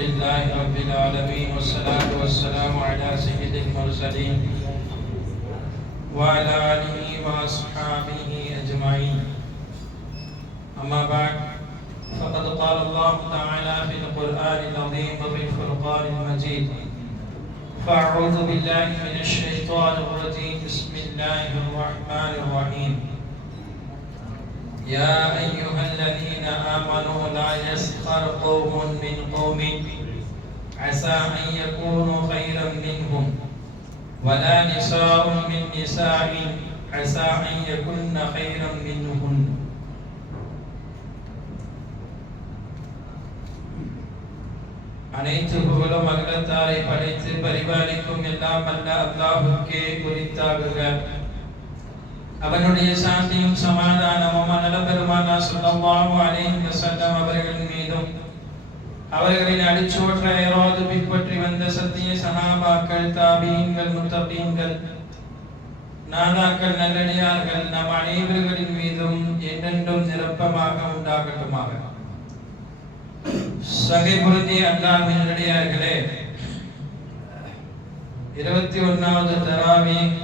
لله رب العالمين والصلاة والسلام على سيد المرسلين وعلى آله وأصحابه أجمعين. أما بعد، فقد قال الله تعالى في القرآن العظيم وفي الفرقان المجيد: فأعوذ بالله من الشيطان الرجيم. بسم الله الرحمن الرحيم. يا أيها الذين آمنوا لا يسخر قوم من قوم عسى أن يكونوا خيرا منهم ولا نساء من نساء عسى أن يكن خيرا منهن. அனைத்து புகழும் அகிலத்தாரை படைத்து பரிபாலிக்கும் எல்லாம் வல்ல அல்லாஹ்வுக்கே உரித்தாகுக. அவனுடைய சாந்தியும் சமாதானமும் நலபெருமானார் ஸல்லல்லாஹு அலைஹி வஸல்லம் அவர்கள் மீதும் அவர்களின் அடிச்சுவற்றை பின்பற்றி வந்த சத்திய சஹாபாக்கள், தாபீன்கள், முத்தகீன்கள், நாதாக்கள், நல்லடியார்கள் நம் அனைவர்களின் மீதும் என்றென்றும் நிரப்பமாக உண்டாகட்டுமாக. சகை பொருந்தி அல்லாஹ்வின் நல்லடியார்களே, 21வது தராவீஹ்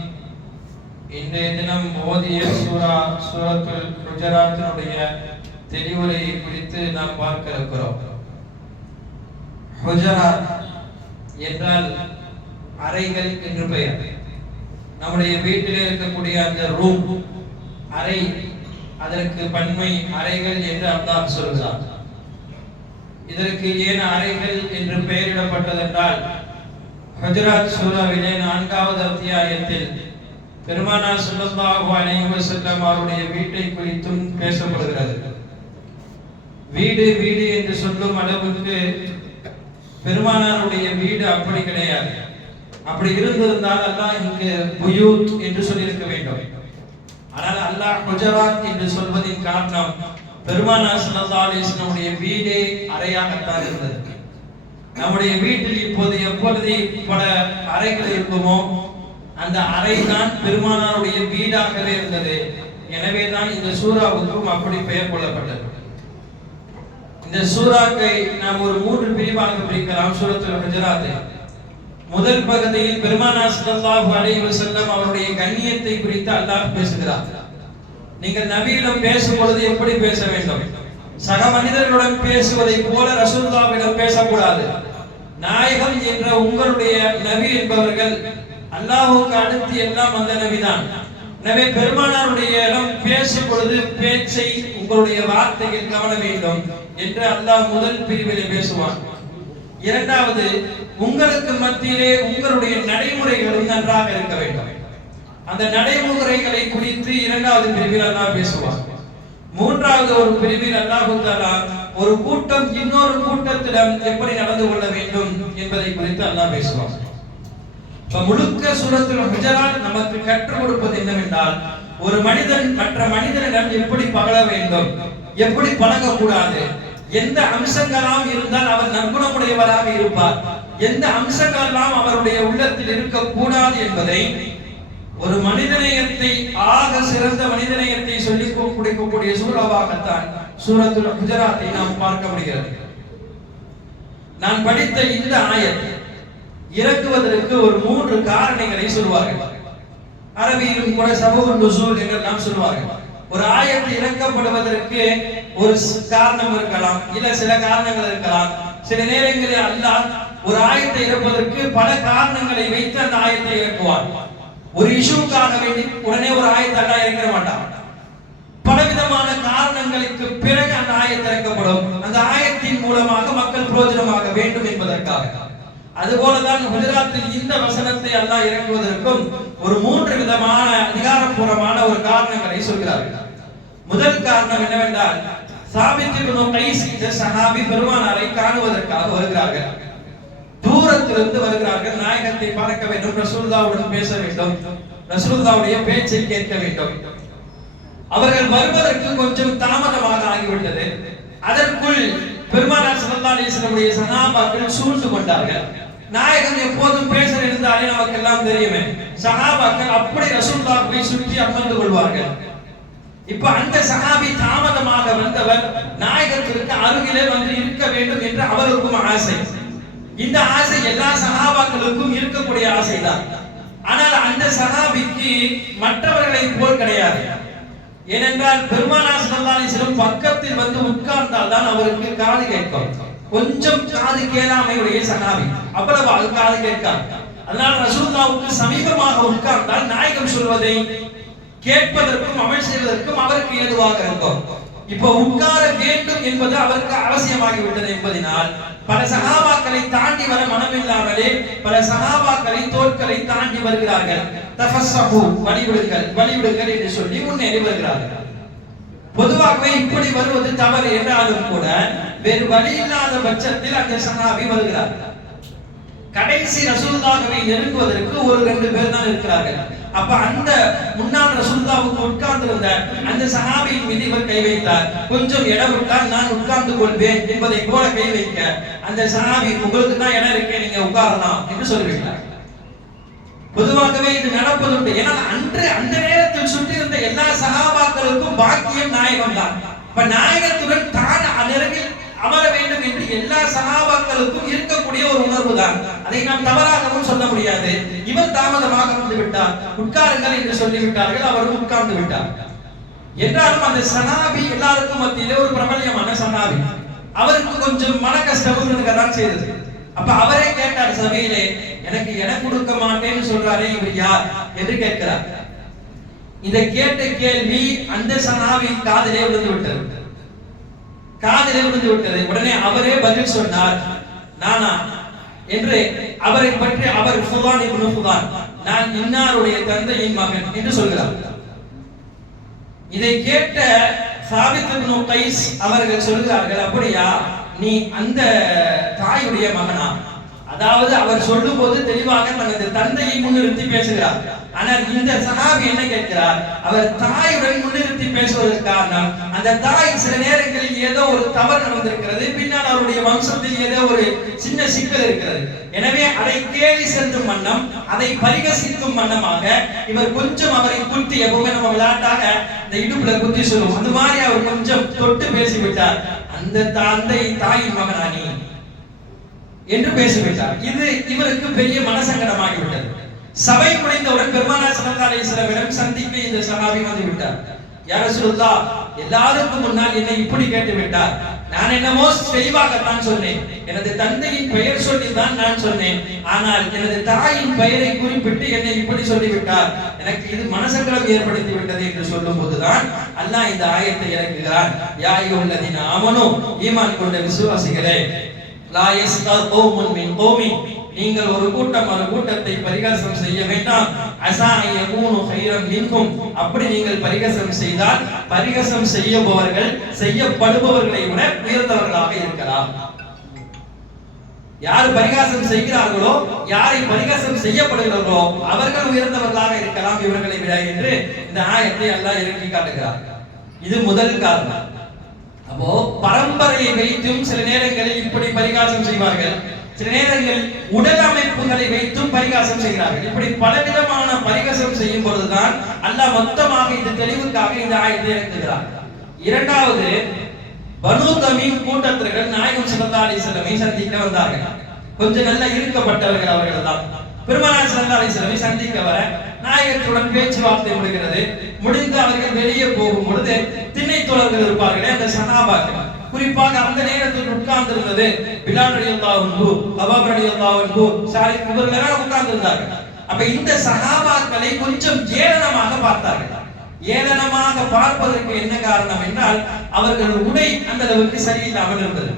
இன்றைய தினம் ஓதிய சூரத்துல் ஹுஜராத்தினுடைய தெளிவுரையை குறித்து நாம் பார்க்க இருக்கிறோம். ஹுஜராத் என்றால் அறைகள் என்று பெயர். நம்முடைய வீட்டில் இருக்கக்கூடிய அந்த ரூம், அறை, அதற்கு பன்மை அறைகள் என்று அல்லாஹ் சொல்கிறார். இதற்கு ஏன் அறைகள் என்று பெயரிடப்பட்டதென்றால், ஹுஜராத் சூராவிலே 4வது அத்தியாயத்தில் பெருமானார் ஸல்லல்லாஹு அலைஹி வஸல்லம் அவருடைய வீட்டை குறித்தும் பேசப்படுகிறது. வீடு வீடு என்று சொல்லும் அளவுக்கு பெருமானாருடைய வீடு அப்படி கிடையாது. அப்படி இருந்திருந்தால் அல்லாஹ் இங்கு புயூத் என்று சொல்லியிருக்க வேண்டும். ஆனால் அல்லாஹ் ஹுஜராத் என்று சொல்வதின் காரணம், பெருமானார் ஸல்லல்லாஹு அலைஹி வஸல்லம் வீடே அறையாகத்தான் இருந்தது. நம்முடைய வீட்டில் இப்போது எப்பொழுது பல அறைகள் இருக்குமோ அந்த அறை தான் பெருமானாருடைய வீடாகவே இருந்தது. எனவே தான் இந்த சூராவுக்கும் அப்படி பெயர் கொள்ளப்பட்டது. இந்த சூராக்கை நாம் ஒரு 3 பிரிவாக பிரிக்கலாம். சூரத்துல் ஹுஜராத் முதல் பகுதியில் பெருமானார் ஸல்லல்லாஹு அலைஹி வஸல்லம் அவருடைய கண்ணியத்தை குறித்து அல்லாஹ் பேசுகிறார். நீங்கள் நபியிடம் பேசும் பொழுது எப்படி பேச வேண்டும்? சக மனிதர்களுடன் பேசுவதை போல ரசூலுல்லாஹ்விடம் பேசக்கூடாது. நாயகம் என்ற உங்களுடைய நபி என்பவர்கள் அல்லாஹ்வுக்கு அடுத்து எல்லாம் அந்த நபிதான். எனவே பெருமானாருடைய இடம் பேசும் பொழுது பேச்சை, உங்களுடைய வார்த்தையில் கவன வேண்டும் என்று அல்லாஹ் முதல் பிரிவிலே பேசுவான். இரண்டாவது, உங்களுக்கு மத்தியிலே உங்களுடைய நடைமுறைகளும் நன்றாக இருக்க வேண்டும். அந்த நடைமுறைகளை குறித்து 2வது பிரிவில் அல்லாஹ் பேசுவான். 3வது ஒரு பிரிவில் அல்லாஹ் தஆலா ஒரு கூட்டம் இன்னொரு கூட்டத்திடம் எப்படி நடந்து கொள்ள வேண்டும் என்பதை குறித்து அல்லாஹ் பேசுவான். முழுக்க சூரத்துல் ஹுஜராத் நமக்கு கற்றுக் கொடுப்பது என்னவென்றால், ஒரு மனிதன் மற்ற மனிதனிடம் எப்படி பழக வேண்டும், எப்படி பழகக்கூடாது, எந்த அம்சங்களாம் இருந்தால் அவர் நற்குணமுடையவராக இருப்பார், எந்த அம்சங்களெல்லாம் அவருடைய உள்ளத்தில் இருக்கக்கூடாது என்பதை, ஒரு மனிதநேயத்தை, ஆக சிறந்த மனிதநேயத்தை சொல்லிக் கொடுக்கக்கூடிய சூறாவாகத்தான் சூரத்துல் ஹுஜராத்தை நாம் பார்க்க முடிகிறது. நான் படித்த இந்த ஆயத் இறக்குவதற்கு ஒரு 3 காரணங்களை சொல்வார்கள். அரபியிலும் கூட சபபுன் நுசூல் என்று நாம் சொல்வார்கள். ஒரு ஆயத்து இறக்கப்படுவதற்கு ஒரு காரணம் இருக்கலாம், இல்ல சில காரணங்கள் இருக்கலாம். சில நேரங்களில் அல்லாஹ் ஒரு ஆயத்தை இறப்பதற்கு பல காரணங்களை வைத்து அந்த ஆயத்தை இறக்குவார். ஒரு இஷ்யூக்காக வேண்டி உடனே ஒரு ஆயத்தை அல்லாஹ் இறக்க மாட்டான். பலவிதமான காரணங்களுக்கு பிறகு அந்த ஆயத்து இறக்கப்படும். அந்த ஆயத்தின் மூலமாக மக்கள் பிரயோஜனமாக வேண்டும் என்பதற்காக. அதுபோலதான் ஹுஜராத்தில் இந்த வசனத்தை அல்லாஹ் இறக்குவதற்கும் ஒரு 3 விதமான அதிகாரப்பூர்வமான ஒரு காரணங்களை சொல்கிறார்கள். முதல் காரணம் என்னவென்றால், சாபித் இப்னு கைஸ் என்ற சஹாபி பெருமானாரை காணுவதற்காக வருகிறார்கள். தூரத்திலிருந்து வருகிறார்கள். நாயகத்தை பார்க்க வேண்டும், ரசூலுல்லாஹ்வுடன் பேச வேண்டும், ரசூலுல்லாஹ்வுடைய பேச்சை கேட்க வேண்டும். அவர்கள் வருவதற்கு கொஞ்சம் தாமதமாக ஆகிவிட்டது. அதற்குள் பெருமானார் ஸல்லல்லாஹு அலைஹி வஸல்லம் சஹாபாக்கள் சூழ்ந்து கொண்டார்கள். நாயகம் எப்போதும் பேச இருந்தாலே நமக்கு எல்லாம் தெரியுமே, சஹாபாக்கள் அப்படி ரசூலுல்லாஹ்வை சுற்றி அமர்ந்து கொள்வார்கள். இப்ப அந்த சஹாபி தாமதமாக வந்தவர் நாயக நாயகத்திற்கு அருகிலே வந்து இருக்க வேண்டும் என்று அவருக்கும் ஆசை. இந்த ஆசை எல்லா சஹாபாக்களுக்கும் இருக்கக்கூடிய ஆசைதான். ஆனால் அந்த சஹாபிக்கு மற்றவர்களை போல் கிடையாது. ஏனென்றால் பெருமானார் ஸல்லல்லாஹு அலைஹி வஸல்லம் பக்கத்தில் வந்து உட்கார்ந்தால் தான் அவருக்கு காது கேட்கும். கொஞ்சம் காது கேளாமையுடைய சஹாபி, அவ்வளவு காது கேட்காது. அதனால் ரசூலுல்லாஹ்வுக்கு சமீபமாக உட்கார்ந்தால் நாயகம் சொல்வதை கேட்பதற்கும் அமல் செய்வதற்கும் அவருக்கு ஏதுவாக இருக்கும். இப்போ உட்கார வேண்டும் என்பது அவருக்கு அவசியமாகிவிட்டது என்பதனால் பல சஹாபாக்களை தாண்டி வர மனமில்லாமலே பல சஹாபாக்களை தோட்களை தாண்டி வருகிறார்கள். தஃபஸ்ஸஹு, வழிவிடுங்கள் என்று சொல்லி முன்னேறி வருகிறார்கள். பொதுவாகவே இப்படி வருவது தவறு என்றாலும் கூட வேறு வழி இல்லாத பட்சத்தில் அந்த சஹாபி வருகிறார். கடைசி ரசூலுல்லாஹ்வை நெருங்குவதற்கு ஒரு 2 பேர் தான் இருக்கிறார்கள். அப்ப அந்த முன்னாள் ரசூலுல்லாஹ்வுக்கு உட்கார்ந்திருந்த அந்த சஹாபியின் மீது இவர் கை வைத்தார். கொஞ்சம் இடம் விட்டால் நான் உட்கார்ந்து கொள்வேன் என்பதை போல கை வைக்க அந்த சஹாபி உங்களுக்கு தான் இடம் இருக்கு, நீங்க உட்காரலாம் என்று சொல்லிவிட்டார். பொதுவாகவே இது நடப்பதுண்டு. ஏன்னா அந்த நேரத்தில் சுற்றி இருந்த எல்லா சஹாபாக்களுக்கும் பாக்கியம் நாயகம் தான். இப்ப நாயகத்துடன் தான் அருகில் அமர வேண்டும் என்று எல்லா சஹாபாக்களுக்கும் இருக்கக்கூடிய ஒரு உணர்வு தான். அதை நாம் தவறாகவும் சொல்ல முடியாது. இவர் தாமதமாக வந்து விட்டார், உட்காருங்கள் என்று சொல்லிவிட்டார்கள், அவரும் உட்கார்ந்து விட்டார். என்றாலும் அந்த சஹாபி எல்லாருக்கும் மத்தியிலே ஒரு பிரபல்யமான சஹாபி. அவருக்கு கொஞ்சம் மன கஷ்டம் இருக்கதான் செய்தது. அப்ப அவரே கேட்டார் சபையிலே, எனக்கு இடம் கொடுக்க மாட்டேன்னு சொல்றாரே இவர் யார் என்று கேட்கிறார். இதை கேட்ட கேள்வி அந்த சஹாபி காதிலே விழுந்து விட்டது. உடனே அவரே பதில் சொன்னார், நானா என்று. அவரை பற்றி அவர் ஃபுலான் இப்னு ஃபுலான், நான் இன்னாருடைய தந்தையின் மகன் என்று சொல்கிறார். இதை கேட்ட சாபித் இப்னு கைஸ் அவர்கள் சொல்கிறார்கள், அப்படியா, நீ அந்த தாயுடைய மகனா? அதாவது அவர் சொல்லும்போது தெளிவாக தனது தந்தையை முன்னிறுத்தி பேசுகிறார். ஆனால் இந்த சஹாபி என்ன கேட்கிறார், அவர் தாயுடன் முன்னிறுத்தி பேசுவதற்கு காரணம் அந்த தாய் சில நேரங்களில் ஏதோ ஒரு தவறு நடந்திருக்கிறது, பின்னால் அவருடைய வம்சத்தில் ஏதோ ஒரு சின்ன சிக்கல் இருக்கிறது. எனவே அதை கேலி செல்லும் வண்ணம், அதை பரிகசிக்கும் வண்ணமாக இவர் கொஞ்சம் அவரை குத்தி, எப்பவுமே நம்ம விளையாட்டாக இந்த இடுப்புல குத்தி சொல்லுவோம், அந்த மாதிரி அவர் கொஞ்சம் தொட்டு பேசிவிட்டார். அந்த தந்தை தாயின் மகனானி என்று பேசிவிட்டார். இது இவருக்கு பெரிய மனசங்கடமாகிவிட்டது. சபை முடிந்தவுடன் பெருமானார் ஸல்லல்லாஹு அலைஹி வஸல்லம் சந்திக்க இந்த சஹாபி வந்து விட்டார். யா ரசூலுல்லாஹ், எல்லாருக்கும் முன்னால் என்னை இப்படி கேட்டு விட்டார். நான் என்னமோ தெளிவாகத்தான் சொன்னேன், எனது தந்தையின் பெயர் சொல்லி தான் நான் சொன்னேன். ஆனால் எனது தாயின் பெயரை குறிப்பிட்டு என்னை இப்படி சொல்லிவிட்டார். எனக்கு இது மனசங்கடம் ஏற்படுத்தி விட்டது என்று சொல்லும் போதுதான் அல்லாஹ் இந்த ஆயத்தை இறக்குகிறான். யா அய்யுஹல்லதீன ஆமனூ, ஈமான் கொண்ட விசுவாசிகளே, லா யஸ்கர் கௌமுன் மின் கௌமின், நீங்கள் ஒரு கூட்டம் ஒரு கூட்டத்தை பரிகாசம் செய்ய வேண்டாம். அஸா யகூனு கைரம் மின்கும், அப்படி நீங்கள் பரிகாசம் செய்தால் பரிகாசம் செய்யப்படுபவர்களை விட உயர்ந்தவர்களாக இருக்கலாம். யார் பரிகாசம் செய்கிறார்களோ, யாரை பரிகாசம் செய்யப்படுகிறார்களோ அவர்கள் உயர்ந்தவர்களாக இருக்கலாம் இவர்களை விட என்று இந்த ஆயத்தை அல்லாஹ் இறக்கி காட்டுகிறார். இது முதல் காரணம். அப்போ பரம்பரையை வைத்தும் சில நேரங்களில் இப்படி பரிகாசம் செய்வார்கள், சில நேரங்களில் உடல் அமைப்புகளை வைத்தும் பரிகாசம் செய்கிறார்கள். இப்படி பலவிதமான பரிகாசம் செய்யும் பொழுதுதான் அல்லாஹ் மொத்தமாக இந்த தெளிவுக்காக இந்த ஆயத்தை இறக்குகிறார். இரண்டாவது, பனு தமீம் கூட்டத்தினர்கள் நாயகம் ஸல்லல்லாஹு அலைஹி வஸல்லம் சந்திக்க வந்தார்கள். கொஞ்சம் நல்ல இருக்கப்பட்டவர்கள் அவர்கள் தான். பெருமானார் ஸல்லல்லாஹு அலைஹி வஸல்லம் சந்திக்க வர நாயகத்துடன் பேச்சுவார்த்தை முடிகிறது. முடிந்து அவர்கள் வெளியே போகும் பொழுது திண்ணை தோழர்கள் இருப்பார்களே, அந்த சஹாபாக்கள், குறிப்பாக அந்த நேரத்தில் உட்கார்ந்து இருந்தது பிலால் ரலியல்லாஹு அன்ஹு, அபூபக்கர் ரலியல்லாஹு அன்ஹு, ஸாலிஹ் இவர்கள் எல்லாம் உட்கார்ந்து இருந்தார்கள். அப்ப இந்த சஹாபாக்களை கொஞ்சம் ஏளனமாக பார்த்தார்கள். ஏளனமாக பார்ப்பதற்கு என்ன காரணம் என்றால், அவர்கள் உடை அந்த அளவுக்கு சரியில்லாமல் இருந்தது.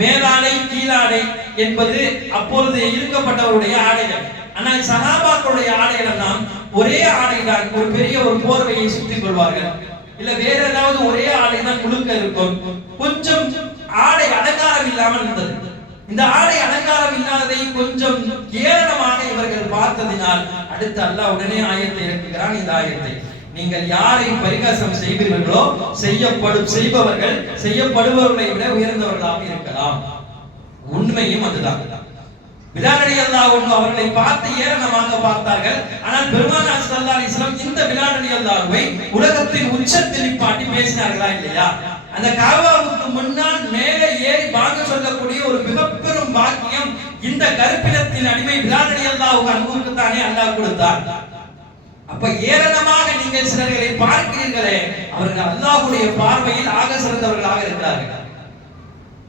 மேலாடை கீழாடை என்பது அப்பொழுது இருக்கப்பட்டவருடைய ஆடைகள். ஆனால் சஹாபாக்களுடைய ஆடைகள் எல்லாம் ஒரே ஆடைதான், ஒரு பெரிய ஒரு போர்வையை சுற்றிக் கொள்வார்கள், இல்ல வேற ஏதாவது ஒரே ஆடை தான் முழுக்க இருக்கும். கொஞ்சம் ஆடை அலங்காரம் இல்லாமல் இருந்தது. இந்த ஆடை அலங்காரம் இல்லாததை கொஞ்சம் ஏளனமாக இவர்கள் பார்த்ததினால் அடுத்து அல்லாஹ் உடனே ஆயத்தை இறக்குகிறான். இந்த ஆயத்தை, நீங்கள் யாரை பரிகாசம் செய்வீர்களோ செய்யப்படுபவர்களை விட உயர்ந்தவர்களாக இருக்கலாம். உண்மையும் அதுதான். பிலால் ரலியல்லாஹு அன்ஹு அவர்களை பார்த்து ஏளனமாக பார்த்தார்கள். ஆனால் பெருமானார் ஸல்லல்லாஹு அலைஹி வஸல்லம் இந்த பிலால் ரலியல்லாஹுவை உலகத்தின் உச்சத்தில் நிப்பாட்டி பேசினார்களா இல்லையா? அந்த காபாவுக்கு முன்னால் மேலே ஏறி பாங்க சொல்லக்கூடிய ஒரு மிகப்பெரும் பாக்கியம் இந்த கருப்பினத்தின் அடிமை பிலால் ரலியல்லாஹு அன்ஹுவுக்கு தானே அல்லாஹ் கொடுத்தார். அப்ப ஏளனமாக நீங்கள் சிலர்களை பார்க்கிறீர்களே, அவர்கள் அல்லாஹ்வுடைய பார்வையில் ஆக சிறந்தவர்களாக இருக்கிறார்கள்.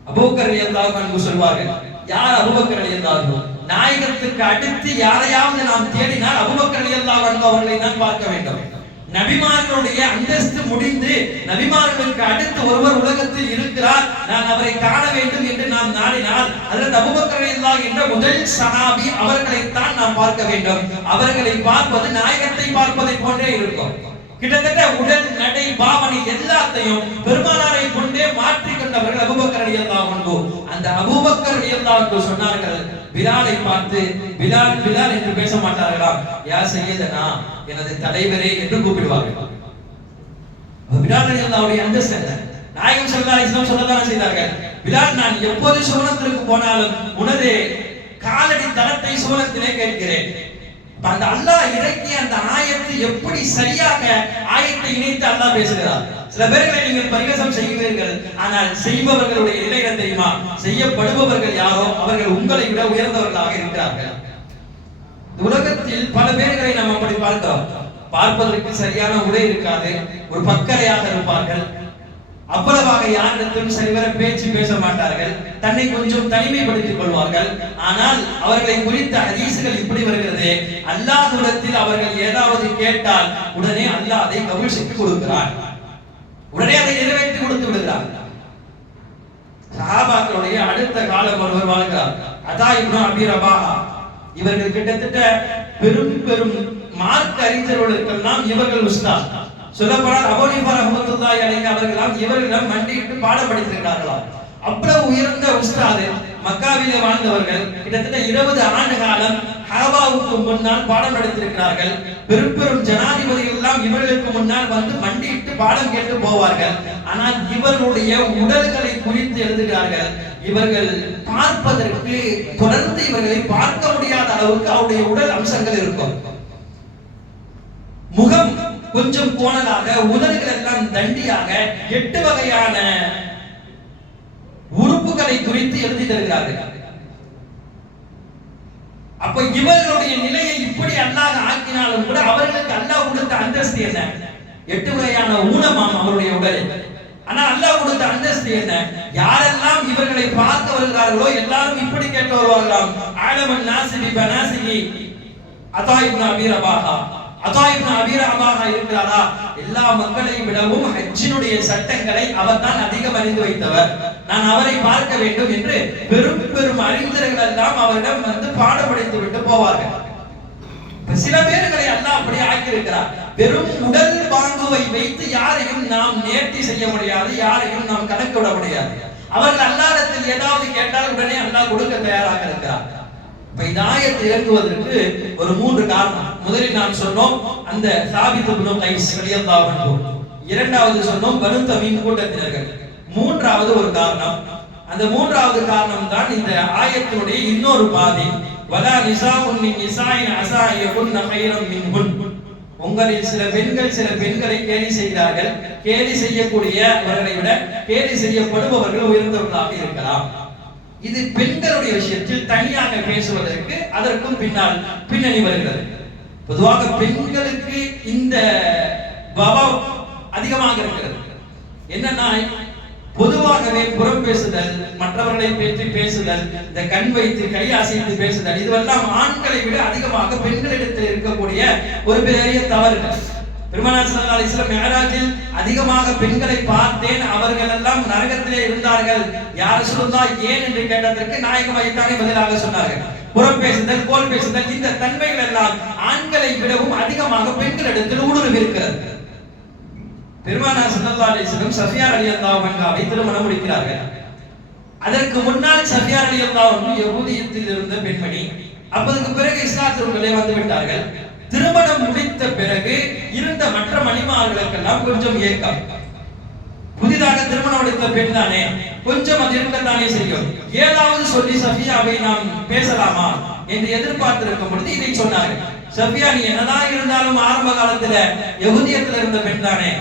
அபூபக்கர் ரலியல்லாஹு அன்ஹு சொல்வார்கள், யார் அபூபக்கர் ரலியல்லாஹு அன்ஹு? நாயகத்துக்கு அடுத்து யாரையாவது நாம் தேடினால் அபூபக்கர் ரலியல்லாஹு அன்ஹு அவர்களை தான் பார்க்க வேண்டும். நபிமார்களுடைய அந்தஸ்து முடிந்து நபிமார்களுக்கு அடுத்து ஒருவர் உலகத்தில் இருக்கிறார், நான் அவரை காண வேண்டும் என்று நாம் நாடினால் அதில் அபூபக்கர் ரலியல்லாஹு என்ற முதல் சஹாபி அவர்களைத்தான் நாம் பார்க்க வேண்டும். அவர்களை பார்ப்பது நாயகத்தை பார்ப்பதை போன்றே இருக்கும். கிட்டத்தட்ட உடல் நடை பாவனை எல்லாத்தையும் பெருமானாரை கொண்டே மாற்றிக் கொண்டவர்கள் அபூபக்கர் ரலியல்லாஹு அன்ஹு. அந்த அபூபக்கர் ரலியல்லாஹு அன்ஹு சொன்னார்கள், பிலாலை பார்த்து பிலால் பிலால் என்று பேச மாட்டார்களாம், யா சையதனா, எனது தலைவரே என்று கூப்பிடுவார்கள். பிலால் ரலியல்லாஹுடைய அந்தஸ்து என்ன? நாயகம் ஸல்லல்லாஹு அலைஹி வஸல்லம் சொல்லதான் செய்தார்கள், பிலால், நான் எப்போது சுவனத்திற்கு போனாலும் உனது காலடி தளத்தை சுவனத்திலே கேட்கிறேன். அந்த அல்லாஹ் இறக்கிய அந்த ஆயத்து எப்படி சரியாக ஆயத்தை இணைத்து அல்லாஹ் பேசுகிறார். சில பேர்களை நீங்கள் பரிகாசம் செய்கிறீர்கள், ஆனால் செய்பவர்களுடைய நிலை என்ன தெரியுமா? செய்யப்படுபவர்கள் யாரோ அவர்கள் உங்களை விட உயர்ந்தவர்களாக இருக்கிறார்கள். உலகத்தில் பல பேர்களை நாம் அப்படி பார்க்கிறோம். பார்ப்பதற்கு சரியான உடை இருக்காது, ஒரு பக்கரையாக இருப்பார்கள், அவ்வளவாக யாரிடத்திலும் சரிவர பேச்சு பேச மாட்டார்கள், தன்னை கொஞ்சம் தனிமைப்படுத்திக் கொள்வார்கள். ஆனால் அவர்களை குறித்த ஹதீஸ்கள் இப்படி வருகிறது, அல்லாஹ்விடத்தில் அவர்கள் ஏதாவது கேட்டால் உடனே அல்லாஹ் அதை கபூல் செய்து கொடுக்கிறான், உடனே அதை நிறைவேற்றி கொடுத்து விடுகிறார். சஹாபாக்களுடைய அடுத்த காலம் ஒருவர் வாழ்கிறார், அதா இப்னு அபி ரபாஹா. இவர்கள் கிட்டத்தட்ட பெரும் பெரும் மார்க்க அறிஞர்களுக்கெல்லாம் இவர்கள் உஸ்தாத். சொல்லப்போனால் அபூ ஹனீஃபா ரஹ்மத்துல்லாஹி அலைஹி அவர்களாம் இவர்களிடம் மண்டியிட்டு பாடம் படித்திருக்கிறார்களாம். அவ்வளவு உயர்ந்த உஸ்தாது, மக்காவிலே வாழ்ந்தவர்கள், கிட்டத்தட்ட 20 ஆண்டு காலம் காபாவுக்கு முன்னால் பாடம் நடத்திருக்கிறார்கள். பெரும் பெரும் ஜனாதிபதிகள் எல்லாம் இவர்களுக்கு முன்னால் வந்து மண்டியிட்டு பாடம் கேட்டு போவார்கள். ஆனால் இவர்களுடைய உடல்களை குறித்து எழுதுகிறார்கள், இவர்கள் பார்ப்பதற்கு தொடர்ந்து இவர்களை பார்க்க முடியாத அளவுக்கு அவருடைய உடல் அம்சங்கள் இருக்கும். முகம் கொஞ்சம் கோணலாக, உதடுகள் எல்லாம் தண்டியாக, 8 வகையான உறுப்புகளை குறித்து எழுதி தருகிறார்கள். அப்ப இவர்களுடைய நிலையை இப்படி அல்லாஹ் ஆக்கினாலும் கூட அவர்களுக்கு அல்லாஹ் கொடுத்த அந்தஸ்து என்ன? 8 வகையான ஊனமாம் அவருடைய உடல். ஆனா அல்லாஹ் கொடுத்த அந்தஸ்து என்ன? யாரெல்லாம் இவர்களை பார்க்க வருகிறார்களோ எல்லாரும் இப்படி கேட்டு வருவார்களாம், ஆலமன் நாசிபி பனாசிகி அதா இப்னு அபி ரபாஹா. அதா இப்னு அபி ரபாஹா இருக்கிறாரா, எல்லா மக்களையும் விடவும் ஹஜ்ஜினுடைய சட்டங்களை அவர் தான் அதிகம் அறிந்து வைத்தவர், நான் அவரை பார்க்க வேண்டும் என்று பெரும் பெரும் அறிஞர்கள் எல்லாம் அவரிடம் வந்து பாடம் படித்து விட்டு போவார்கள். சில பேர்களை அல்லாஹ் அப்படி ஆக்கி இருக்கிறார். வெறும் உடல் பாங்குவை வைத்து யாரையும் நாம் நேர்த்தி செய்ய முடியாது, யாரையும் நாம் கணக்கு விட முடியாது. அவர்கள் அல்லாஹ்விடத்தில் ஏதாவது கேட்டால் உடனே அல்லாஹ் கொடுக்க தயாராக இருக்கிறார். இந்த ஆயத்தை இறங்குவதற்கு ஒரு 3 காரணம். முதலில் நாம் சொன்னோம் அந்த சாபித் இப்னு கைஸ் ரலியல்லாஹு அன்ஹு, இரண்டாவது சொன்னோம் பனு தமீம் கூட்டத்தினர்கள், மூன்றாவது ஒரு காரணம். அந்த மூன்றாவது காரணம் தான் இந்த ஆயத்தினுடைய இன்னொரு பாதி, வலா நிசாஉன் மின் நிசாஇன் அஸா யகுன்ன கைரம் மின்ஹுன். உங்களில் சில பெண்கள் சில பெண்களை கேலி செய்கிறார்கள், கேலி செய்யக்கூடியவர்களை விட கேலி செய்யப்படுபவர்கள் உயர்ந்தவர்களாக இருக்கலாம். இது பெண்களுடைய விஷயத்தில் தனியாக பேசுவதற்கு அதற்கும் பின்னால் பின்னணி வருகிறது. பொதுவாக பெண்களுக்கு இந்த பவம் அதிகமாக இருக்கிறது. என்னன்னா, பொதுவாகவே புறம் பேசுதல், மற்றவர்களை பற்றி பேசுதல், இந்த கண் வைத்து கை அசைத்து பேசுதல், இதுவெல்லாம் ஆண்களை விட அதிகமாக பெண்களிடத்தில் இருக்கக்கூடிய ஒரு பெரிய தவறுகள். பெருமானார் ஸல்லல்லாஹு அலைஹி வஸல்லம் மிஅராஜில் அதிகமாக பெண்களை பார்த்தேன், அவர்கள் எல்லாம் நரகத்திலே இருந்தார்கள், யா ரசூலுல்லாஹ் ஏன் என்று கேட்டதற்கு நாயகம் ஐத்தானே பதிலாக சொன்னார்கள், புறம் பேசுதல், கோல் பேசுதல், இந்த தன்மைகள் எல்லாம் ஆண்களை விடவும் அதிகமாக பெண்களிடத்தில் ஊடுருவி இருக்கிறது. பெருமானார் ஸல்லல்லாஹு அலைஹி வஸல்லம் சஃபியா ரலியல்லாஹு அன்ஹாவை திருமணம் முடிக்கிறார்கள். அதற்கு முன்னால் சஃபியா ரலியல்லாஹு அன்ஹா யஹூதியத்தில் இருந்த பெண்மணி, அப்பதுக்கு பிறகு இஸ்லாத்திற்குள்ளே வந்து விட்டார்கள். திருமணம் முடித்த பிறகு இருந்த மற்ற மணிமார்களுக்கெல்லாம் கொஞ்சம் ஏக்கம். புதிதாக திருமணம் கொடுத்த பெண் தானே, கொஞ்சம் அது இருக்கத்தானே செய்யும், ஏதாவது சொல்லி சஃபியாவை நாம் பேசலாமா என்று எதிர்பார்த்திருக்கும் பொழுது இதை சொன்னார்கள். சஃபியா, நீ என்னதான் இருந்தாலும் ஆரம்ப காலத்துல யகுதியத்துல இருந்த பெண் தானே,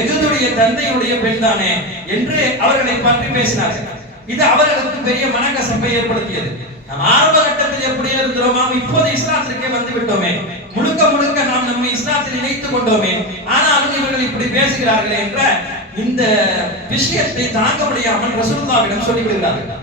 எகுதுடைய தந்தையுடைய பெண் தானே என்று அவர்களை பற்றி பேசினார்கள். இது அவர்களுக்கு பெரிய மனக்கசப்பை ஏற்படுத்தியது. நாம் ஆரம்ப கட்டத்தில் எப்படி இருந்தோமோ இப்போது இஸ்லாத்திற்கே வந்து விட்டோமே, முழுக்க முழுக்க நாம் நம்மை இஸ்லாத்தில் இணைத்துக் கொண்டோமே, ஆனாலும் இவர்கள் இப்படி பேசுகிறார்களே என்ற இந்த விஷயத்தை தாங்க முடியாமல் ரசூலுல்லாஹ்விடம் சொல்லிவிடுகிறார்கள்.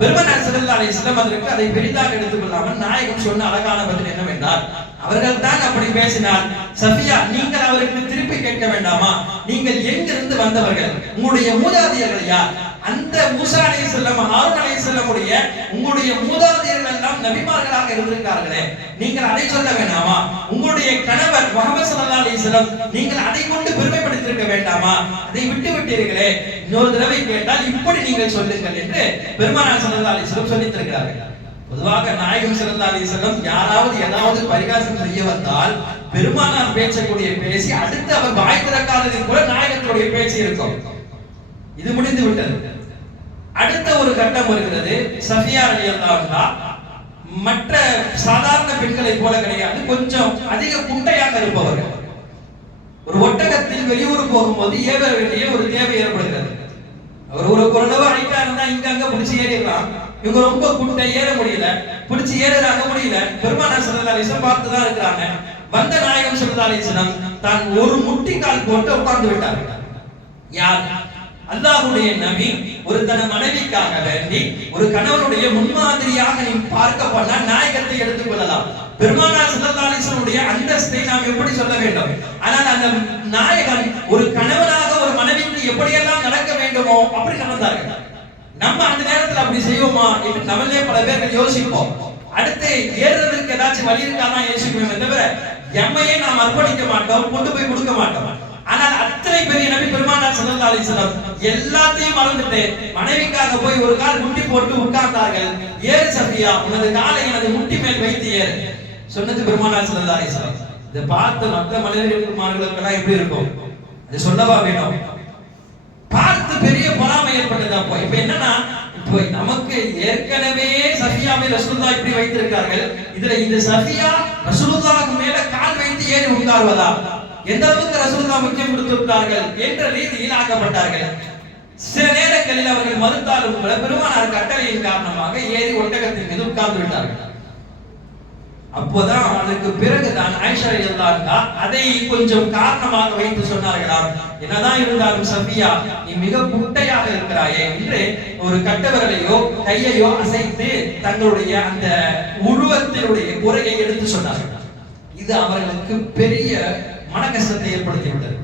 பெருமானார் ஸல்லல்லாஹு அலைஹி வஸல்லம் அதற்கு அதை பெரிதாக எடுத்துக்கொள்ளாமல் நாயகம் சொன்ன அழகான பதில் என்னவென்றால், அவர்கள் தான் அப்படி பேசினால் சஃபியா, நீங்கள் அவருக்கு திருப்பி கேட்க வேண்டாமா, நீங்கள் எங்கிருந்து வந்தவர்கள், உங்களுடைய மூதாதையர்கள் யார், அந்த மூசா அலைஹிஸ்ஸலாம் ஹாரூன் அலைஹிஸ்ஸலாம் உடைய உங்களுடைய மூதாதையர்கள் எல்லாம் நபிமார்களாக இருந்திருக்கார்களே, நீங்கள் அதை சொல்ல வேண்டாமா, உங்களுடைய கணவர் முஹம்மது ஸல்லல்லாஹு அலைஹி வஸல்லம் நீங்கள் அதை கொண்டு பெருமைப்படுத்தியிருக்க வேண்டாமா, அதை விட்டு விட்டீர்களே, இன்னொரு தடவை கேட்டால் இப்படி நீங்கள் சொல்லுங்கள் என்று பெருமானார் ஸல்லல்லாஹு அலைஹி வஸல்லம் சொல்லித் தருகிறார்கள். பொதுவாக நாயகம் ஸல்லல்லாஹு அலைஹி வஸல்லம் யாராவது ஏதாவது பரிகாசம் செய்ய வந்தால் பெருமானார் பேசக்கூடிய பேசி அடுத்து அவர் வாய் திறக்காதது கூட நாயகத்துடைய பேச்சு இருக்கும். இது முடிந்து விட்டது. அடுத்த ஒரு கட்டம் வருகிறது. சஃபியா ரலியல்லாஹு அன்ஹா மற்ற சாதாரண பெண்களை போல கிடையாது, கொஞ்சம் அதிக குட்டையாக இருப்பவர்கள். ஒரு ஒட்டகத்தில் வெளியூர் போகும்போது ஏற வேண்டிய ஒரு தேவை ஏற்படுகிறது. அவர் ஒரு ஓரளவு ஹைட்டா இருந்தா இங்க அங்க பிடிச்சி ஏறிடலாம், இவங்க ரொம்ப குட்டை ஏற முடியல, பிடிச்சி ஏறாங்க முடியல. பெருமானார் ஸல்லல்லாஹு அலைஹி வஸல்லம் பார்த்து தான் இருக்கிறாங்க. வந்த நாயகம் ஸல்லல்லாஹு அலைஹி வஸல்லம் தான் ஒரு முட்டிக்கால் போட்டு உட்கார்ந்து விட்டார். யார்? அல்லாஹ்வுடைய நபி ஒரு தன மனைவிக்காக வேண்டி ஒரு கணவனுடைய முன்மாதிரியாக நீ பார்க்க பண்ணா நாயகத்தை எடுத்துக் கொள்ளலாம். பெருமானார் ஸல்லல்லாஹு அலைஹி வஸல்லம் அந்தஸ்தை நாம் எப்படி சொல்ல வேண்டும், ஆனால் அந்த நாயகன் ஒரு கணவனாக ஒரு மனைவிக்கு எப்படியெல்லாம் நடக்க வேண்டுமோ அப்படி நடந்தார்கள். நம்ம அந்த நேரத்தில் அப்படி செய்வோமா என்று நம்மளே பல பேர்கள் யோசிப்போம். அடுத்து ஏறுறதுக்கு ஏதாச்சும் வழி இருக்காதான் யோசிப்போமே தவிர எம்மையே நாம் அர்ப்பணிக்க மாட்டோம், கொண்டு போய் கொடுக்க மாட்டோம். ஆனால் அத்தனை பெரிய நபி பெருமானார் ஸல்லல்லாஹு அலைஹி வஸல்லம் எல்லாத்தையும் மறந்துட்டு மனைவிக்காக போய் ஒரு கால் முட்டி போட்டு உட்கார்ந்தார்கள். ஏறு சஃபியா, உனது காலை எனது முட்டி மேல் வைத்து ஏறு சொன்னது பெருமானார் ஸல்லல்லாஹு அலைஹி வஸல்லம். இதை பார்த்து மற்ற மனிதர்களுக்கெல்லாம் எப்படி இருக்கும், அது சொல்லவா வேணும்? பார்த்து பெரிய பொறாமை ஏற்பட்டது. அப்போ இப்ப என்னன்னா, இப்போ நமக்கு ஏற்கனவே சஃபியாவை ரசூலுல்லாஹ் இப்படி வைத்திருக்கார்கள், இதுல இந்த சஃபியா ரசூலுல்லாஹ்க்கு மேல கால் வைத்து ஏறி உட்கார்வதா, எந்த அளவுக்கு ரசூலுல்லாஹ் முக்கியம் கொடுத்து விட்டார்கள் என்ற ரீதியில் ஆக்கப்பட்டார்கள். சில நேரங்களில் அவர்கள் மறுத்தாலும் கூட பெருமானார் கட்டளையின் காரணமாக ஏறி ஒட்டகத்தின் மீது உட்கார்ந்து விட்டார்கள். அப்போதான் அதற்கு பிறகுதான் ஆயிஷா ரலியல்லாஹு அன்ஹா அதை கொஞ்சம் காரணமாக வைத்து சொன்னார்களாம், என்னதான் இருந்தாலும் சஃபியா நீ மிக குட்டையாக இருக்கிறாயே என்று ஒரு கட்டவரலையோ கையையோ அசைத்து தங்களுடைய அந்த உருவத்தினுடைய குறையை எடுத்து சொன்னார்கள். இது அவர்களுக்கு பெரிய மன கஷ்டத்தை ஏற்படுத்திவிட்டது.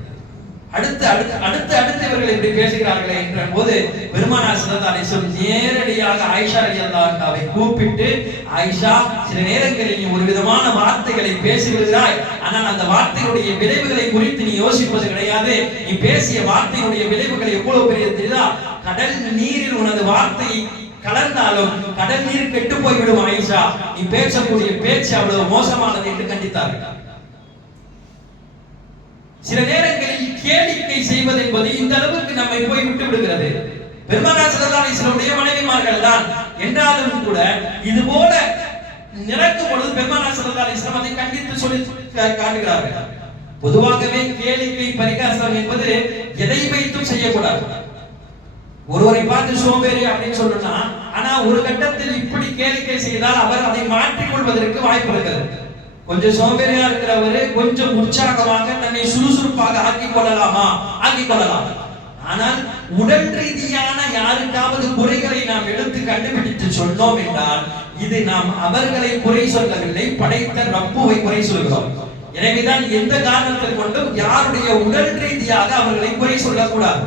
அடுத்து இவர்கள் இப்படி பேசுகிறார்களே என்ற போது பெருமானார் ஸல்லல்லாஹு அலைஹி வஸல்லம் நேரடியாக ஆயிஷா ரலியல்லாஹு அன்ஹாவை கூப்பிட்டு, ஆயிஷா, சில நேரங்களில் நீ ஒரு விதமான வார்த்தைகளை பேசி விடுகிறாய், ஆனால் அந்த வார்த்தையுடைய விளைவுகளை குறித்து நீ யோசிப்பது கிடையாது. நீ பேசிய வார்த்தையுடைய விளைவுகள் எவ்வளவு பெரியது தெரியுதா? கடல் நீரில் உனது வார்த்தை கலந்தாலும் கடல் நீர் கெட்டு போய்விடும் ஆயிஷா, நீ பேசக்கூடிய பேச்சு அவ்வளவு மோசமானது என்று கண்டித்தார்கள். சில நேரங்களில் கேளிக்கை செய்வது என்பது இந்த அளவுக்கு நம்மை போய் விட்டு விடுகிறது. பெருமானார் ஸல்லல்லாஹு அலைஹி வஸல்லம் மனைவிமார்கள் தான் என்றாலும் கூட இது போல நடக்கும் பொழுது பெருமானார் ஸல்லல்லாஹு அலைஹி வஸல்லம் அதை கண்டித்து சொல்லி காட்டுகிறார்கள். பொதுவாகவே கேளிக்கை பரிகாசம் என்பது எதை வைத்தும் செய்யக்கூடாது. ஒருவரை பார்த்து சோம்பேறி அப்படின்னு சொல்லணும்னா, ஆனா ஒரு கட்டத்தில் இப்படி கேளிக்கை செய்தால் அவர் அதை மாற்றிக் கொள்வதற்கு வாய்ப்பு இருக்கிறது. கொஞ்சம் சோம்பேறியா இருக்கிறவரு கொஞ்சம் உற்சாகமாக தன்னை சுறுசுறுப்பாக ஆக்கிக் கொள்ளலாம். ஆனால் உடல் ரீதியான யாருக்காவது குறைகளை நாம் எடுத்து கண்டுபிடித்து சொன்னோம் என்றால் இது நாம் அவர்களை குறை சொல்லவில்லை, படைத்த ரப்புவை குறை சொல்கிறோம். எனவேதான் எந்த காரணத்தை கொண்டும் யாருடைய உடல் ரீதியாக அவர்களை குறை சொல்லக்கூடாது.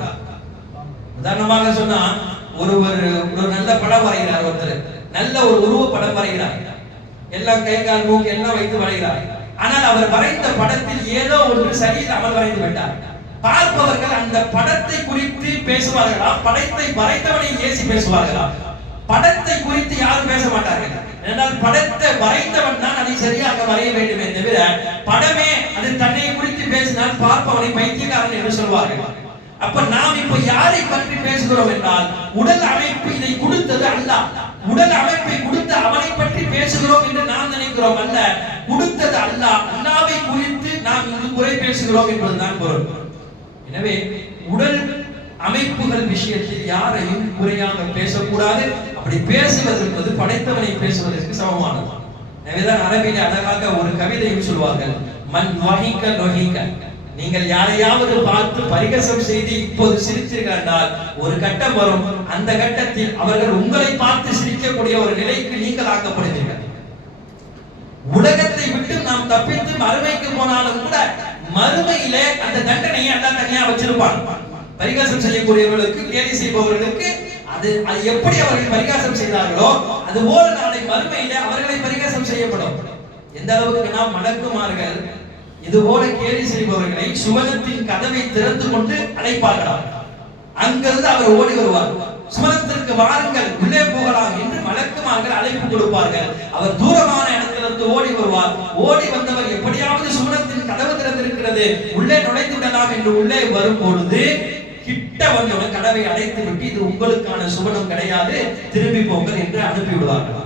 உதாரணமாக சொன்னா, ஒரு நல்ல படம் வரைகிறார், ஒருத்தர் நல்ல ஒரு உருவ படம் வரைகிறார், எல்லாம் கை கால் மூக்கு எல்லாம் வைத்து வரைகிறார். ஆனால் அவர் வரைந்த படத்தில் ஏதோ ஒன்று சரியில்லாமல் வரைந்து விட்டார். பார்ப்பவர்கள் அந்த படத்தை குறித்து பேசுவார்களா, படத்தை வரைந்தவனை ஏசி பேசுவார்களா? படத்தை குறித்து யாரும் பேச மாட்டார்கள். என்றால் படத்தை வரைந்தவன் தான் அதை சரியாக வரைய வேண்டுமே தவிர படமே அது தன்னை குறித்து பேசினால் பார்ப்பவனை பைத்தியக்காரன் என்று சொல்வார்கள். அப்ப நாம் இப்ப யாரை பற்றி பேசுகிறோம் என்றால் உடல் அமைப்பு இதை கொடுத்தது அல்லாஹ். உடல் அமைப்பை கொடுத்து அவனை பற்றி பேசுகிறோம் என்று நாம் நினைக்கிறோம், அல்ல, கொடுத்தது அல்லாஹ். அல்லாஹ்வை குறித்து நாம் இங்கு குறை பேசுகிறோம் என்பதுதான் பொருள். எனவே உடல் அமைப்புகள் விஷயத்தில் யாரையும் குறையாக பேசக்கூடாது. அப்படி பேசுவது என்பது படைத்தவனை பேசுவதற்கு சமமானது. எனவேதான் அரபியிலே அழகாக ஒரு கவிதையும் சொல்வார்கள், மன் வஹிக நொஹிக. நீங்கள் யாரையாவது பார்த்து பரிகசம் செய்து இப்போது சிரித்தீர்கள் என்றால் ஒரு கட்டம் வரும், அந்த கட்டத்தில் அவர்கள் உங்களை பார்த்து சிரிக்கக்கூடிய ஒரு நிலைக்கு நீங்கள் ஆக்கப்படுவீர்கள். உலகத்தை விட்டு நாம் தப்பித்து மறுமைக்கு போனாலும் கூட மறுமையிலே அந்த தண்டனையை எல்லாம் தனியா வச்சிருப்பான். பரிகாசம் செய்யக்கூடியவர்களுக்கு, கேலி செய்பவர்களுக்கு அது எப்படி அவர்கள் பரிகாசம் செய்தார்களோ அது போல நாளை மறுமையிலே அவர்களை பரிகாசம் செய்யப்படும். எந்த அளவுக்கு நாம் மலக்குமார்கள் இது போல கேலி செய்பவர்களை சுவனத்தின் கதவை திறந்து கொண்டு அழைப்பார்களாம். அங்கிருந்து அவர் ஓடி வருவார். சுவனத்திற்கு வாருங்கள், உள்ளே போகலாம் என்று மலக்குமார்கள் அழைப்பு கொடுப்பார்கள். அவர் தூரமான இடத்திலிருந்து ஓடி வருவார். ஓடி வந்தவர் எப்படியாவது சுவனத்தின் கதவு திறந்திருக்கிறது, உள்ளே நுழைந்து விடலாம் என்று உள்ளே வரும் பொழுது கிட்ட வந்தவன் கதவை அடைத்து விட்டு இது உங்களுக்கான சுவனம் கிடையாது, திரும்பி போங்கள் என்று அனுப்பி விடுவார்கள்.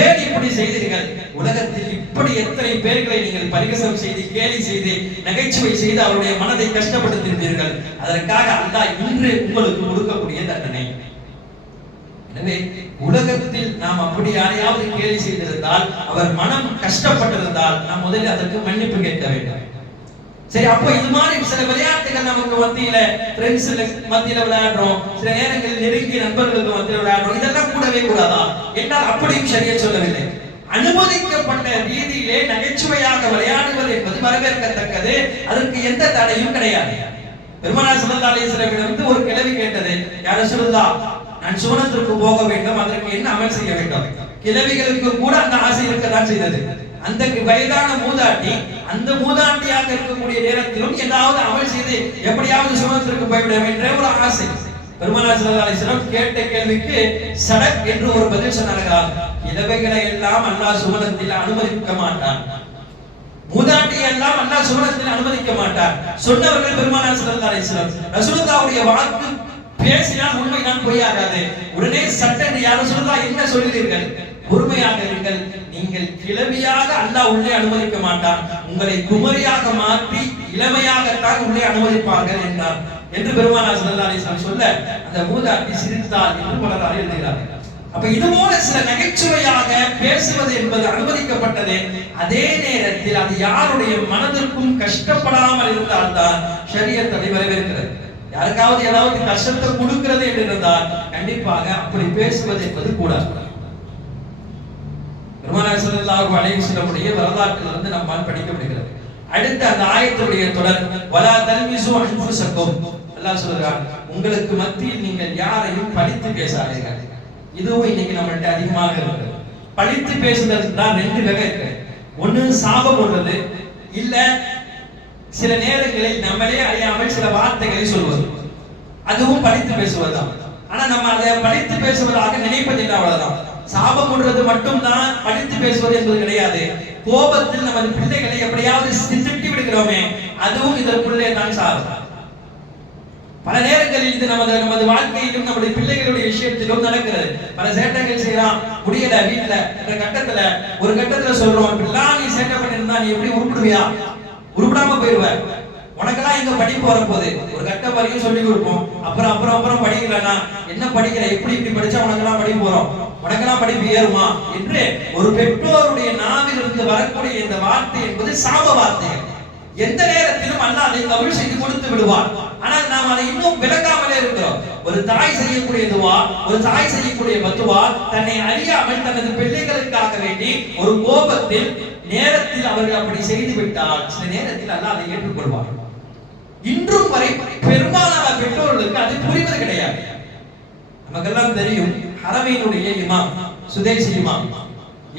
ஏன் இப்படி செய்தீர்கள்? உலகத்தில் இப்படி எத்தனை பேர்களை நீங்கள் பரிகசம் செய்து, கேலி செய்து, நகைச்சுவை செய்து அவருடைய மனதை கஷ்டப்படுத்தியிருந்தீர்கள். அதற்காக அல்லாஹ் இன்று உங்களுக்கு கொடுக்கக்கூடிய தண்டனை. எனவே உலகத்தில் நாம் அப்படி யாரையாவது கேலி செய்திருந்தால், அவர் மனம் கஷ்டப்பட்டிருந்தால், நாம் முதலில் அதற்கு மன்னிப்பு கேட்க வேண்டும். சரி, அப்போ இது மாதிரி சில விளையாட்டுகள் நமக்கு மத்தியில ஃப்ரெண்ட்ஸ் மத்தியில விளையாடுறோம், சில நேரங்களில் நெருங்கிய நண்பர்களுக்கு மத்தியில விளையாடுறோம், இதெல்லாம் கூடவே கூடாதா என்றால் அப்படியும் சரியா சொல்லவில்லை. அனுமதிக்கப்பட்ட ரீதியிலே நகைச்சுவையாக விளையாடுவது என்பது வரவேற்கத்தக்கது, அதற்கு எந்த தடையும் கிடையாது. பெருமானார் ஸல்லல்லாஹு அலைஹி வஸல்லம் ஒரு கிழவி கேட்டது, யா ரசூலுல்லாஹ், நான் சுவனத்திற்கு போக வேண்டும், அதற்கு என்ன அமல் செய்ய வேண்டும்? கிழவிகளுக்கு கூட அந்த ஆசை இருக்கத்தான் செய்தது. அந்த வயதான மூதாட்டி அந்த மூதாட்டியாக இருக்கக்கூடிய நேரத்திலும் ஏதாவது அமல் செய்து எப்படியாவது சுவனத்திற்கு போய்விட என்ற ஒரு ஆசை. பெருமானார் ஸல்லல்லாஹு அலைஹி வஸல்லம் கேட்ட கேள்விக்கு சடக் என்று ஒரு பதில் சொன்னார்கள். இளவைகளை எல்லாம் அல்லாஹ் சுவனத்தில் அனுமதிக்க மாட்டான், மூதாட்டி எல்லாம் அல்லாஹ் சுவனத்தில் அனுமதிக்க மாட்டார். சொன்னவர்கள் பெருமானார் ஸல்லல்லாஹு அலைஹி வஸல்லம். ரசூலுல்லாஹ்வுடைய வாக்கு பேசினால் உண்மைதான் பொய்யாகாது. உடனே சட்டென்று யா ரசூலுல்லாஹ் என்ன சொல்கிறீர்கள்? பொறுமையாக இருங்கள், நீங்கள் கிழவியாக அல்லாஹ் உள்ளே அனுமதிக்க மாட்டான், உங்களை குமரியாக மாற்றி இளமையாகத்தான் உள்ளே அனுமதிப்பார்கள் என்றார் என்று பெருமானார் ஸல்லல்லாஹு அலைஹி வஸல்லம் சொல்ல அந்த மூதாட்டி சிரித்தார் என்று பலர் எழுதுகிறார்கள். அப்ப இது போல சில நகைச்சுவையாக பேசுவது என்பது அனுமதிக்கப்பட்டது. அதே நேரத்தில் அது யாருடைய மனதிற்கும் கஷ்டப்படாமல் இருந்தால்தான் ஷரியத் அதை வரவேற்கிறது. யாருக்காவது ஏதாவது கஷ்டத்தை கொடுக்கிறது என்று இருந்தால் கண்டிப்பாக அப்படி பேசுவது என்பது கூடாது. பெருமானார் ஸல்லல்லாஹு அலைஹி வஸல்லம் வரலாற்றிலிருந்து நம்மால் படிக்கப்படுகிறது. அடுத்து அந்த ஆயத்துடைய தொடர், வலா தல்மிசு அன்ஃபுஸக்கும். அல்லாஹ் சொல்றான், உங்களுக்கு மத்தியில் நீங்கள் யாரையும் பழித்து பேசாதீர்கள். இதுவும் இன்னைக்கு நம்மள்ட்ட அதிகமாக இருக்கு. பழித்து பேசுதல் தான் ரெண்டு வகை இருக்கு. ஒண்ணு சாபம் உள்ளது, இல்ல சில நேரங்களில் நம்மளே அறியாமல் சில வார்த்தைகளை சொல்வது, அதுவும் பழித்து பேசுவதுதான். ஆனா நம்ம அதை பழித்து பேசுவதாக நினைப்பதில்லை, அவ்வளவுதான். சாபம் உள்ளது மட்டும்தான் பழித்து பேசுவது என்பது கிடையாது. கோபத்தில் நமது பிள்ளைகளை எப்படியாவது திட்டி விடுகிறோமே, அதுவும் இதற்குள்ளே தான் சாபம். பல நேரங்களில் இது நமது வாழ்க்கையிலும் நம்முடைய பிள்ளைகளுடைய விஷயத்திலும் நடக்கிறது. பல சேட்டைகள் செய்யலாம், முடியல வீட்டுல என்ற கட்டத்துல ஒரு கட்டத்துல சொல்றோம், இப்படிலாம் நீ சேட்டை பண்ணிருந்தா நீ எப்படி உருப்பிடுவியா? உருப்பிடாம போயிருவ, உனக்கெல்லாம் எங்க படிப்பு வரப்போகுது. ஒரு கட்டம் வரைக்கும் சொல்லி கொடுப்போம், அப்புறம் படிக்கலன்னா என்ன படிக்கிற, இப்படி படிச்சா உனக்கெல்லாம் படிப்பு வரும், உனக்கெல்லாம் படிப்பு ஏறுமா என்று ஒரு பெற்றோருடைய நாவில் இருந்து வரக்கூடிய இந்த வார்த்தை என்பது சாப வார்த்தை. எந்த நேரத்திலும் அல்லாஹ் அதை கபூல் செய்து கொடுத்து விடுவார். ஆனால் நாம் அதை இன்னும் விளக்காமலே இருக்கிறோம். ஒரு தாய் செய்யக்கூடிய துவா, ஒரு தாய் செய்யக்கூடிய பத்துவா, தன்னை அறியாமல் தனது பிள்ளைகளுக்காக வேண்டி ஒரு கோபத்தில் நேரத்தில் அவர்கள் அப்படி செய்து விட்டால் சில நேரத்தில் அல்லாஹ் அதை ஏற்றுக்கொள்வார். இன்றும் வரை பெரும்பாலான பெற்றோர்களுக்கு அது புரிவது கிடையாது. நமக்கெல்லாம் தெரியும், ஹரமீனுடைய இமாம் சுதேசி இமாம்,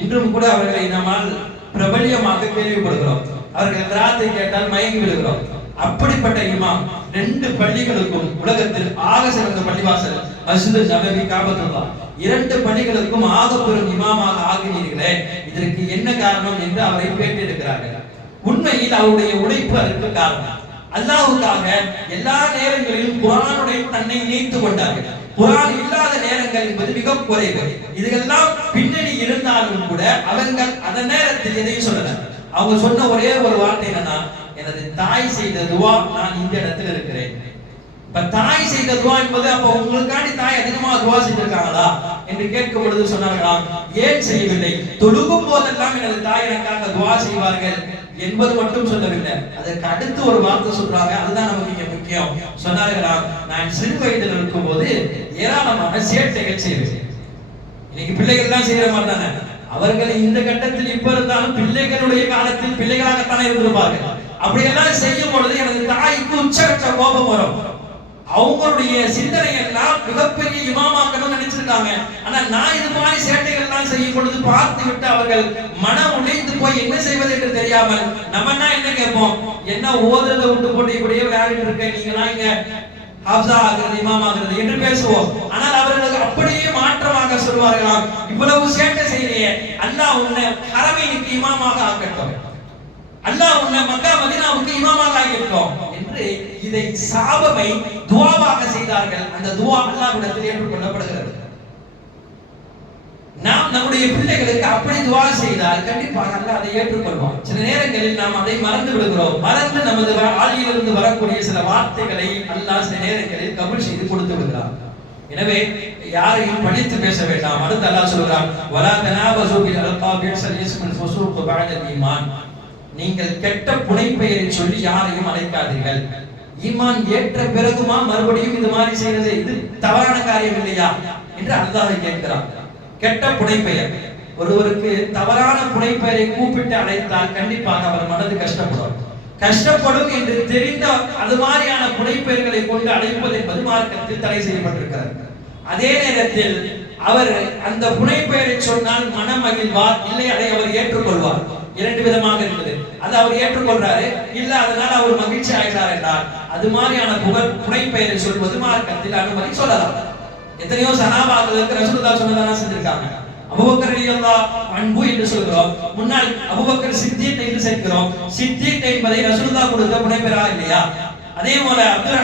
இன்றும் கூட அவர்களை நம்மால் பிரபல்யமாக கேள்விப்படுகிறோம். அவர்கள் கிராத்தை கேட்டால் மயங்கி விடுகிறோம். அப்படிப்பட்ட இமாம் 2 பள்ளிகளுக்கும், உலகத்தில் ஆக சிறந்த பள்ளிவாசல் மஸ்ஜித் நபவி காபத்துல்லாஹ், 2 பள்ளிகளுக்கும் ஆக பெரும் இமாமாக ஆகினீர்களே, இதற்கு என்ன காரணம் என்று அவரை கேட்டிருக்கிறார்கள். உண்மையில் அவருடைய உழைப்பு அதற்கு காரணம். அல்லாஹ்வுக்காக எல்லா நேரங்களிலும் குர்ஆனுடைய தன்னை இணைத்துக் கொண்டார்கள். குர்ஆன் இல்லாத நேரங்கள் என்பது மிக குறைவு. இதெல்லாம் பின்னணி இருந்தாலும் கூட அவர்கள் அந்த நேரத்தில் எதையும் சொல்லல. அவங்க சொன்ன ஒரே ஒரு வார்த்தை என்னன்னா, எனது தாய் செய்த துவா, நான் இந்த இடத்துல இருக்கிறேன். இப்ப தாய் செய்த துவா என்பது அப்ப உங்களுக்காண்டி தாய் அதிகமா துவா செய்திருக்காங்களா என்று கேட்கும் பொழுது சொன்னார்களாம், ஏன் செய்யவில்லை, தொழுகும் போதெல்லாம் எனது தாய் எனக்காக துவா செய்வார்கள் என்பது மட்டும் சொல்லவில்லை. அதற்கு அடுத்து ஒரு வார்த்தை சொல்றாங்க, அதுதான் நமக்கு இங்க முக்கியம். சொன்னார்களாம், நான் சிறு வயதில் இருக்கும் போது ஏராளமான சேட்டைகள் செய்வேன். இன்னைக்கு பிள்ளைகள் எல்லாம் செய்யற மாதிரி தானே, அவர்கள் இந்த கட்டத்தில் இப்ப இருந்தாலும் பிள்ளைகளுடைய காலத்தில் பிள்ளைகளாகத்தானே இருந்திருப்பார்கள். அப்படியெல்லாம் செய்யும் பொழுது எனது தாய்க்கு உச்சகட்ட கோபம் வரும். அவங்களுடைய சிந்தனை எல்லாம் மிகப்பெரிய இமாமாக்கணும் நினைச்சிருக்காங்க. ஆனா நான் இது மாதிரி சேட்டைகள் எல்லாம் செய்யும் பொழுது பார்த்து விட்டு அவர்கள் மனம் உடைந்து போய் என்ன செய்வது என்று தெரியாமல் நம்ம என்ன கேட்போம், என்ன ஓதுறதை விட்டு போட்டு இப்படியே விளையாடிட்டு இருக்க, நீங்க எல்லாம் இங்க ஹாஃபிஸா ஆகிறது, இமாம் ஆகிறது என்று பேசுவோம். ஆனால் அவர்களுக்கு அப்படியே மாற்றமாக சொல்வார்களாம், இவ்வளவு சேட்டை செய்யறியே, அல்லாஹ் உன்னை ஹரமைனுக்கு இமாமாக ஆக்கட்டும், அல்லாஹ் உன்னை மக்கா மதீனாவுக்கு இமாமாக ஆக்கட்டும் என்று இதை சாபமை துஆவாக செய்தார்கள். அந்த துஆ அல்லாஹ்விடத்தில் ஏற்றுக்கொள்ளப்படுகிறது. நாம் நம்முடைய பிள்ளைகளுக்கு அப்படி துஆ செய்தால் கண்டிப்பாக அல்லாஹ் அதை ஏற்றுக்கொள்வான். சில நேரங்களில் நாம் அதை மறந்து விடுகிறோம். மறந்து நமது ஆளியிலிருந்து வரக்கூடிய சில வார்த்தைகளை அல்லாஹ் சில நேரங்களில் கபூல் செய்து கொடுத்து விடுகிறார். எனவே யாரையும் பழித்து பேச வேண்டாம். அடுத்து அல்லாஹ் சொல்கிறான், வலா தனாபஸு பில் அல்காபி பிஸல் இஸ்மில் ஃபுசூக் பஅதல் ஈமான். நீங்கள் கெட்ட புனைப்பெயரை சொல்லி யாரையும் அழைக்காதீர்கள். ஈமான் ஏற்ற பிறகுமா மறுபடியும் இது மாதிரி செய்யறது, இது தவறான காரியம் இல்லையா என்று அல்லாஹ் கேட்கிறான். கெட்ட புனைப்பெயர், ஒருவருக்கு தவறான புனைப்பெயரை கூப்பிட்டு அழைத்தால் கண்டிப்பாக அவர் மனது கஷ்டப்படும் என்று தெரிந்த அது மாதிரியான புனைப்பெயர்களை கொண்டு அழைப்பது என்பது மார்க்கத்தில் தடை செய்யப்பட்டிருக்கிறது. அதே நேரத்தில் அவர் அந்த புனைப்பெயரை சொன்னால் மனம் மகிழ்வார், இல்லை அதை அவர் ஏற்றுக்கொள்வார். இரண்டு விதமாக இருக்குது. அது அவர் ஏற்றுக்கொள்றாரு, இல்ல அதனால அவர் மகிழ்ச்சி ஆகிறார் என்றால் அது மாதிரியான புனைப்பெயரை சொல்வது மார்க்கத்தில் அனுமதி சொல்லலாம். எத்தனையோ சஹாபாக்களுக்கு ரசூலுல்லாஹ் சொன்னதா செஞ்சிருக்காங்க. அபூபக்கர் ரலியல்லாஹு அன்ஹு என்று சொல்கிறோம், முன்னால் அபூபக்கர் சித்தீக் என்று சேர்க்கிறோம். சித்தீக் என்பதை ரசூலுல்லாஹ் கொடுத்த புனைப்பெயரா இல்லையா? அதே போல அப்துர்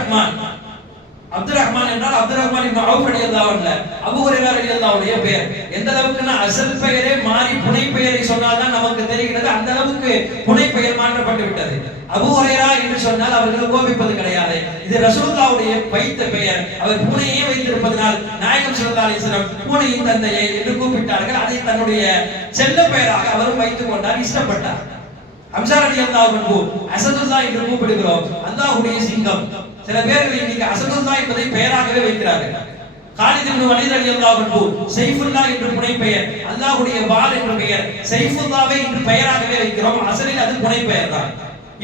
ரஹ்மான் என்றால் அப்துர் ரஹ்மான் இப்னு அவுஃப் ரலியல்லாஹு அன்ஹு, அபூ ஹுரைரா ரலியல்லாஹுடைய பெயர். எந்த அளவுக்குன்னா அசல் பெயரே மாறி புனை பெயரை சொன்னால்தான் நமக்கு தெரிகிறது, அந்த அளவுக்கு புனை பெயர் மாற்றப்பட்டு விட்டது. அபூ ஹுரைரா என்று சொன்னால் அவர்கள் கோபிப்பது கிடையாது, இது ரசூலுல்லாஹ்வுடைய வைத்த பெயர். அவர் பூனையே வைத்திருப்பதனால் நாயகம் ஸல்லல்லாஹு அலைஹி வஸல்லம் பூனையின் தந்தையை என்று கூப்பிட்டார்கள். அதை தன்னுடைய செல்ல பெயராக அவரும் வைத்துக் கொண்டார், இஷ்டப்பட்டார். ஹம்ஸா ரலியல்லாஹு அன்ஹு அஸதுல்லாஹ் என்று கூப்பிடுகிறோம், அல்லாஹ்வுடைய சிங்கம். சில பேர்கள் இன்னைக்கு அஸதுல்லாஹ் என்பதை பெயராகவே வைக்கிறார்கள். காலித் இப்னு வலீத் ரலியல்லாஹு அன்ஹு ஸைஃபுல்லாஹ் என்று புனை பெயர், அல்லாஹ்வுடைய வாள் என்று பெயர். ஸைஃபுல்லாஹ்வை என்று பெயராகவே வைக்கிறோம், அசலில் அது புனை பெயர் தான்.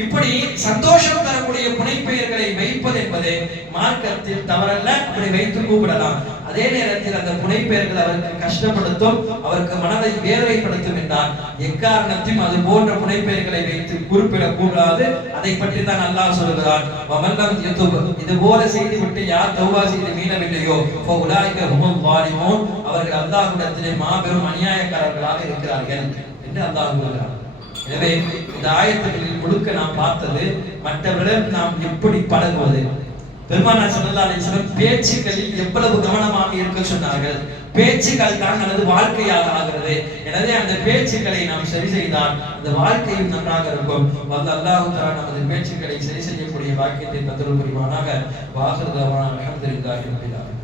இப்படி சந்தோஷம் தரக்கூடிய புனைப்பெயர்களை வைப்பது என்பது மார்க்கத்தில் தவறல்ல, அப்படி வைத்து கூப்பிடலாம். அதே நேரத்தில் அந்த புனைப்பெயர்கள் அவருக்கு கஷ்டப்படுத்தும், அவருக்கு மனதை வேதனைப்படுத்தும் என்றால் எக்காரணத்தையும் அது போன்ற புனைப்பெயர்களை வைத்து குறிப்பிடக் கூடாது. அதை பற்றி தான் அல்லாஹ் சொல்கிறான், வமல்லம் யதுப், இது போல செய்து விட்டு யார் தௌபா செய்து மீளவில்லையோ ஃபஉலாயிக ஹுமுல் ஸாலிமூன், அவர்கள் அல்லாஹ்விடத்திலே மாபெரும் அநியாயக்காரர்களாக இருக்கிறார்கள் என்று அல்லாஹ் சொல்கிறான். எனவே இந்த ஆயத்துகளில் முழுக்க நாம் பார்த்தது மற்றவரிடம் நாம் எப்படி பழகுவது. பெருமானார் ஸல்லல்லாஹு அலைஹி வஸல்லம் பேச்சுகளில் எவ்வளவு கவனமாக இருக்க சொன்னார்கள். பேச்சுக்கள் தான் நமது வாழ்க்கையாக ஆகிறது. எனவே அந்த பேச்சுக்களை நாம் சரி செய்தால் அந்த வாழ்க்கையும் நன்றாக இருக்கும். அல்லாஹ் தஆலா நமது பேச்சுக்களை சரி செய்யக்கூடிய வாக்கியத்தை தந்தருள் புரிவானாக. வாஹிரு தஅவானா அல்ஹம்துலில்லாஹி ரப்பில் ஆலமீன்.